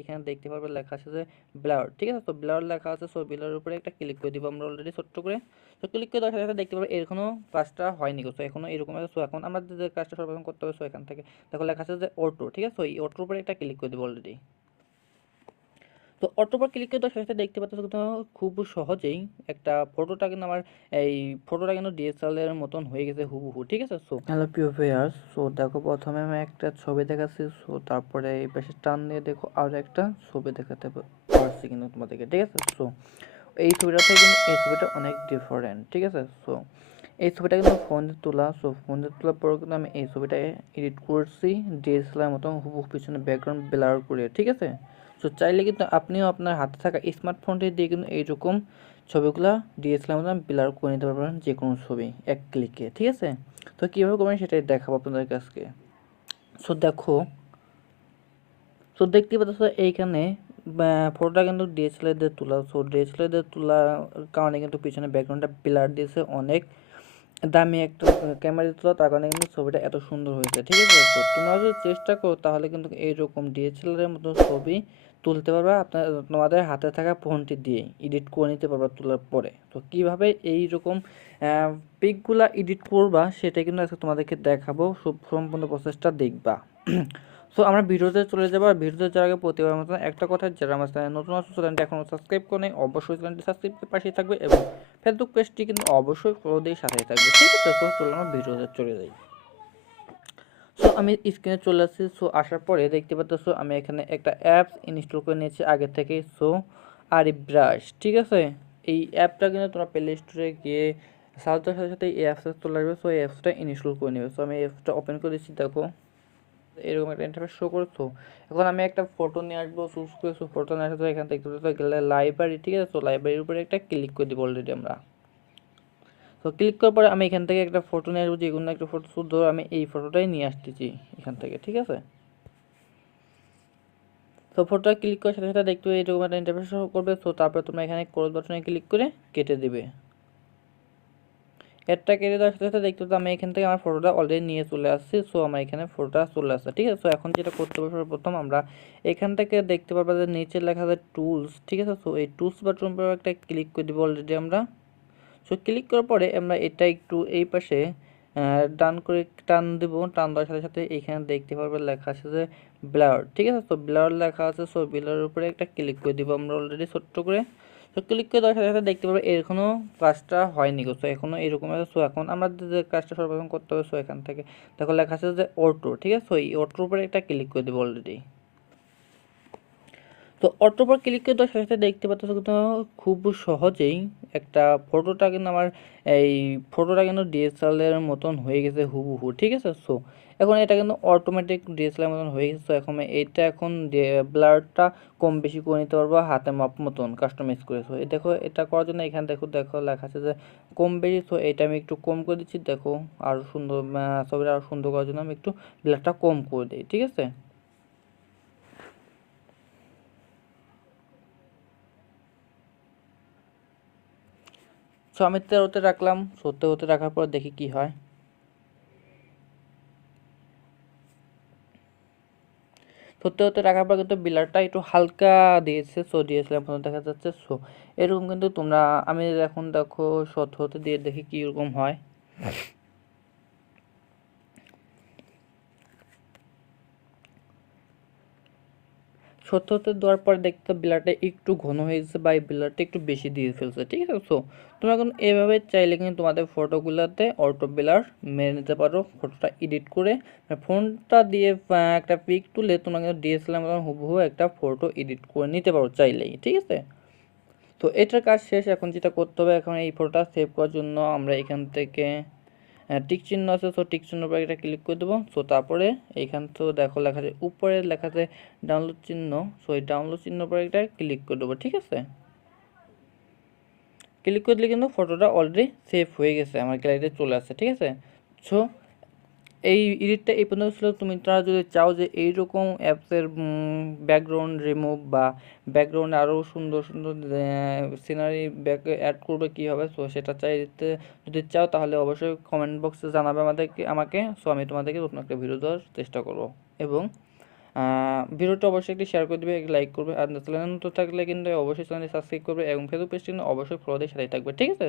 এখানে দেখতে পারবে লেখা আছে যে ব্লার, ঠিক আছে। তো ব্লার লেখা আছে, সো ব্লারের উপরে একটা ক্লিক করে দিব আমরা অলরেডি ছোট্ট করে। তো ক্লিক করে দেওয়ার সাথে সাথে দেখতে পারবে এখনো কাজটা হয়নি, সো এখনো এরকম আছে। সো এখন আমরা যে কাজটা সর্বপ্রথম করতে হবে, সো এখান থেকে দেখো লেখা আছে যে অটো, ঠিক আছে। এই অটোর উপরে একটা ক্লিক করে দিব অলরেডি। তো অটোর উপর ক্লিক করে দেওয়ার সাথে সাথে দেখতে পাচ্ছ কিন্তু খুব সহজেই একটা ফটোটা কিন্তু আমার এই ফটোটা কিন্তু ডিএসএলআর এর মতন হয়ে গেছে হুবহু, ঠিক আছে। সো হ্যালো প্রিয় ভিউয়ার্স, সো দেখো প্রথমে আমি একটা ছবি দেখাচ্ছি, সো তারপরে এই পাশে টান দিয়ে দেখো আর একটা ছবি দেখাতে পারছি কিন্তু তোমাদেরকে, ঠিক আছে। সো এই ছবিটা থেকে কিন্তু এই ছবিটা অনেক ডিফারেন্ট, ঠিক আছে। সো এই ছবিটা কিন্তু ফোন দিয়ে তোলা, সো ফোন দিয়ে তোলার পর কিন্তু আমি এই ছবিটা এডিট করছি ডিএসএলআর মতো হুবহু, পিছনে ব্যাকগ্রাউন্ড ব্লার করে, ঠিক আছে। সো চাইলে কিন্তু আপনিও আপনার হাতে থাকা স্মার্টফোনটি দিয়ে কিন্তু এইরকম ছবিগুলো ডিএসএলআর মতো ব্লার করে নিতে পারবেন যে কোনো ছবি এক ক্লিকে, ঠিক আছে। তো কীভাবে করবেন সেটাই দেখাবো আপনাদের কাছে। সো দেখো, সো দেখতে পাচ্ছ এইখানে ফটোটা কিন্তু ডিএসএলআর দিয়ে তোলা, সো ডিএসএলআর দিয়ে তোলার কারণে কিন্তু পিছনে ব্যাকগ্রাউন্ডটা ব্লার দিয়েছে, অনেক দামি একটা ক্যামেরা দিয়ে তোলা, তার কারণে কিন্তু ছবিটা এত সুন্দর হয়েছে, ঠিক আছে। তো তোমরা যদি চেষ্টা করো তাহলে কিন্তু এইরকম ডিএসএলআর এর মতো ছবি তুলতে পারবা আপনার তোমাদের হাতে থাকা ফোনটি দিয়ে এডিট করে নিতে পারবা তোলার পরে। তো কীভাবে এইরকম পিকগুলা এডিট করবা সেটা কিন্তু আজকে তোমাদেরকে দেখাবো, সম্পূর্ণ প্রসেসটা দেখবা। সো আমরা ভিডিওতে চলে যাবো, আর ভিডিওতে যাওয়ার আগে প্রতিবার মতো একটা কথা, যারা আমার চ্যানেল নতুন আছে চ্যানেলটা এখনও সাবস্ক্রাইব করে নেই, অবশ্যই চ্যানেলটি সাবস্ক্রাইব করে পাশেই থাকবে এবং ফেসবুক পেজটি কিন্তু অবশ্যই ফলো দিয়ে সাথেই থাকবে, ঠিক আছে। তো চলো আমরা ভিডিওতে চলে যাই। সো আমি স্ক্রিনে চলে আসছি। সো আসার পরে দেখতে পাচ্ছ আমি এখানে একটা অ্যাপস ইনস্টল করে নিয়েছি আগে থেকেই, সো আর ব্রাশ, ঠিক আছে। এই অ্যাপটা কিন্তু তোমরা প্লে স্টোরে গিয়ে সার্চ দেওয়ার সাথে সাথে এই অ্যাপসটা চলে আসবে। সো এই অ্যাপসটা ইনস্টল করে নেবে। সো আমি অ্যাপসটা ওপেন করে দিচ্ছি, দেখো এরকম একটা ইন্টারফেস শো করছো। এখন আমি একটা ফটো নিয়ে আসবো, চুজ করে ফটো নিয়ে আসবো, এখান থেকে গেলে লাইব্রেরি, ঠিক আছে। তো লাইব্রেরির উপরে একটা ক্লিক করে দিব অলরেডি আমরা। তো ক্লিক করার পরে আমি এখান থেকে একটা ফটো নিয়ে আসবো, যে কোনো একটা ফটো, শুধু আমি এই ফটোটাই নিয়ে আসতেছি এখান থেকে, ঠিক আছে। তো ফটোটা ক্লিক করার সাথে সাথে দেখতে এরকম একটা ইন্টারফেস শো করবে। তো তারপরে তোমরা এখানে ক্রস বাটনে ক্লিক করে কেটে দিবে। এরটা কেটে দেওয়ার সাথে সাথে দেখতে তো আমি এখান থেকে আমার ফটোটা অলরেডি নিয়ে চলে আসছি। সো আমার এখানে ফটোটা চলে আসছে, ঠিক আছে। সো এখন যেটা করতে হবে সর্বপ্রথম আমরা এখান থেকে দেখতে পারবো যে নিচে লেখা আছে টুলস, ঠিক আছে। সো এই টুলস বাটন পর একটা ক্লিক করে দিব অলরেডি আমরা। সো ক্লিক করার পরে আমরা এটা একটু এই পাশে ডান করে টান দেবো, টান দেওয়ার সাথে সাথে এখানে দেখতে পারবে লেখা আছে যে ব্লার, ঠিক আছে। তো ব্লার লেখা আছে, সো ব্লারের উপরে একটা ক্লিক করে দিব আমরা অলরেডি ছোট্ট করে। তো ক্লিক করে দেওয়ার সাথে সাথে দেখতে পারবে এখনও কাজটা হয়নি গো, সো এখনও এরকম আছে। সো এখন আমরা যে কাজটা সর্বপ্রথম করতে হবে, সো এখান থেকে দেখো লেখা আছে যে অটো, ঠিক আছে। সো এই অটোর উপরে একটা ক্লিক করে দেবো অলরেডি। তো অটোর উপর ক্লিক করে দেওয়ার সাথে সাথে দেখতে পাচ্ছ কিন্তু খুব সহজেই একটা ফটোটা কিন্তু আমার এই ফটোটা কিন্তু ডিএসএলআর এর মতন হয়ে গেছে হুবহু, ঠিক আছে। সো এখন এটা কিন্তু অটোমেটিক ডিএসএলআর মতন হয়ে গেছে। সো এখন এইটা এখন ব্লারটা কম বেশি করে নিতে পারবো হাতে মাপ মতন কাস্টমাইজ করে। সো এই দেখো এটা করার জন্য এখানে দেখো দেখো লেখা আছে যে কম বেশি। সো এটা আমি একটু কম করে দিচ্ছি, দেখো আরও সুন্দর ছবিটা আরও সুন্দর করার জন্য আমি একটু ব্লারটা কম করে দিই, ঠিক আছে। সো আমি 13-তে রাখলাম। 13-তে রাখার পর দেখি কি হয়। 13-তে রাখার পর কিন্তু বিলারটা একটু হালকা দিয়েছে, সো ডিএসএলআর মতো দেখা যাচ্ছে। সো এরকম কিন্তু তোমরা, আমি এখন দেখো 17-তে দিয়ে দেখি কীরকম হয়। 17-তে দেওয়ার পরে দেখতে বিলারটা একটু ঘন হয়ে গেছে বা এই বিলারটা একটু বেশি দিয়ে ফেলছে, ঠিক আছে। সো তোমরা কিন্তু এভাবে চাইলে কিন্তু তোমাদের ফটোগুলোতে অটো বিলার মেরে নিতে পারো, ফটোটা এডিট করে ফোনটা দিয়ে একটা পিক তুলে তোমরা কিন্তু ডিএসএলআর মতো হুবহু একটা ফটো এডিট করে নিতে পারো চাইলেই, ঠিক আছে। তো এটার কাজ শেষ। এখন যেটা করতে হবে, এখন এই ফটোটা সেভ করার জন্য আমরা এখান থেকে টিক চিহ্ন আছে, সো টিক চিহ্নের উপরে একটা ক্লিক করে দেবো। সো তারপরে এইখান তো দেখো লেখা আছে উপরে লেখা আছে ডাউনলোড চিহ্ন, সো এই ডাউনলোড চিহ্নের উপরে একটা ক্লিক করে দেবো, ঠিক আছে। ক্লিক করে দিলে কিন্তু ফটোটা অলরেডি সেভ হয়ে গেছে, আমার গ্যালারিতে চলে আসছে, ঠিক আছে। সো এই এডিটটা এই পর্যন্ত ছিল। তুমি তারা যদি চাও যে এইরকম অ্যাপসের ব্যাকগ্রাউন্ড রিমুভ বা ব্যাকগ্রাউন্ডে আরও সুন্দর সুন্দর সিনারি ব্যাক অ্যাড করবে কীভাবে, সো সেটা চাইতে যদি চাও তাহলে অবশ্যই কমেন্ট বক্সে জানাবে আমাকে। সো আমি তোমাদেরকে নতুন একটা ভিডিও দেওয়ার চেষ্টা করব। এবং ভিডিওটা অবশ্যই একটি শেয়ার করে দেবে, একটি লাইক করবে, আর চ্যানেল নতুন থাকলে কিন্তু অবশ্যই চ্যানেলটি সাবস্ক্রাইব করবে এবং ফেসবুক পেজটি কিন্তু অবশ্যই ফলো দিয়ে সাথেই থাকবে, ঠিক আছে।